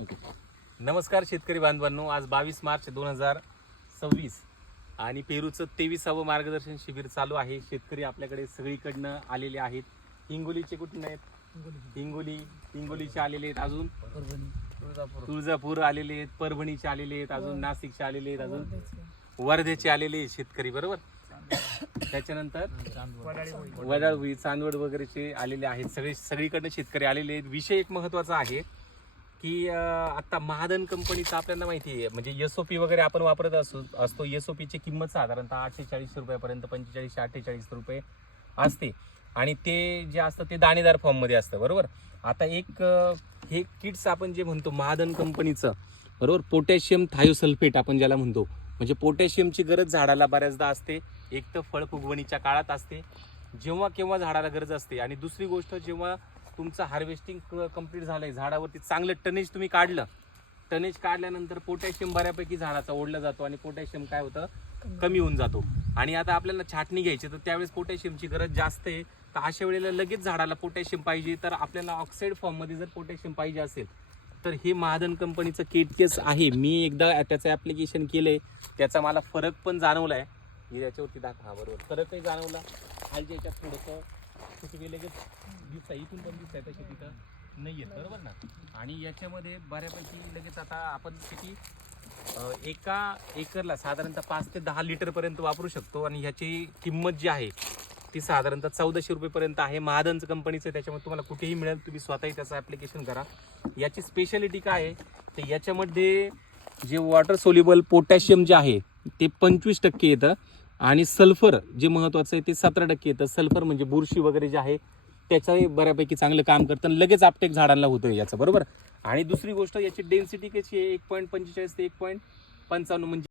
नमस्कार शेतकरी बांधवांनो, आज 22 मार्च 2026 आणि पेरूचं 23वे मार्गदर्शन शिबिर चालू आहे. शेतकरी आपल्याकडे सगळीकडनं आलेले आहेत. हिंगोलीचे कुठून आहेत? हिंगोलीचे आलेले आहेत, अजून तुळजापूर आलेले आहेत, परभणीचे आलेले आहेत, अजून नाशिकचे आलेले आहेत, अजून वर्धेचे आलेले आहेत शेतकरी, बरोबर. त्याच्यानंतर वडाळी, चांदवड वगैरेचे आलेले आहेत. सगळीकडनं शेतकरी आलेले आहेत. विषय एक महत्त्वाचा आहे की आता महादन कंपनीचं आपल्याला माहिती आहे, म्हणजे SOP वगैरे आपण वापरत असतो. SOPची किंमत साधारणतः 840 रुपयापर्यंत 45-48 रुपये असते आणि ते जे असतं ते दाणेदार फॉर्ममध्ये असतं, बरोबर. आता एक हे किट्स आपण जे म्हणतो महादन कंपनीचं, बरोबर, पोटॅशियम थायोसल्फेट आपण ज्याला म्हणतो, म्हणजे पोटॅशियमची गरज झाडाला बऱ्याचदा असते. एक तर फळ फुगवणीच्या काळात असते, जेव्हा केव्हा झाडाला गरज असते, आणि दुसरी गोष्ट जेव्हा तुमचं हार्वेस्टिंग कंप्लीट झालंय, झाडावरती चांगलं टनेज तुम्ही काढलं, टनेज काढल्यानंतर पोटॅशियम बऱ्यापैकी झाडाचा ओढला जातो आणि पोटॅशियम काय होतं, कमी होऊन जातो. आणि आता आपल्याला छाटणी घ्यायची तर त्यावेळेस पोटॅशियमची गरज जास्त आहे. तर अशा वेळेला लगेच झाडाला पोटॅशियम पाहिजे, तर आपल्याला ऑक्साईड फॉर्ममध्ये जर पोटॅशियम पाहिजे असेल तर हे महादन कंपनीचं किट केस आहे. मी एकदा त्याचं ॲप्लिकेशन केलंय, त्याचा मला फरक पण जाणवला आहे. हे याच्यावरती दाखवा, बरोबर, फरकही जाणवला. खालच्या याच्यात थोडंसं कुठे लगेच दिसतं, इथून पण दिसतंय, तसे तिथं नाही आहेत, बरोबर ना. आणि याच्यामध्ये बऱ्यापैकी लगेच आता आपण किती एका एकरला साधारणतः 5 ते 10 लिटरपर्यंत वापरू शकतो. आणि ह्याची किंमत जी आहे ती साधारणतः 1400 रुपयेपर्यंत आहे. महादनचं कंपनीचं, त्याच्यामुळे तुम्हाला कुठेही मिळेल, तुम्ही स्वतःही त्याचं ॲप्लिकेशन करा. याची स्पेशालिटी काय आहे तर याच्यामध्ये जे वॉटर सोल्युबल पोटॅशियम जे आहे ते 25% येतं आणि सल्फर जे महत्त्वाचं आहे ते 17% येतं. सल्फर म्हणजे बुरशी वगैरे जे आहे त्याचंही बऱ्यापैकी चांगलं काम करतं, लगेच आपटेक झाडांना होतं याचं, बरोबर. आणि दुसरी गोष्ट, याची डेन्सिटी कशी आहे, 1.45 ते 1.55, म्हणजे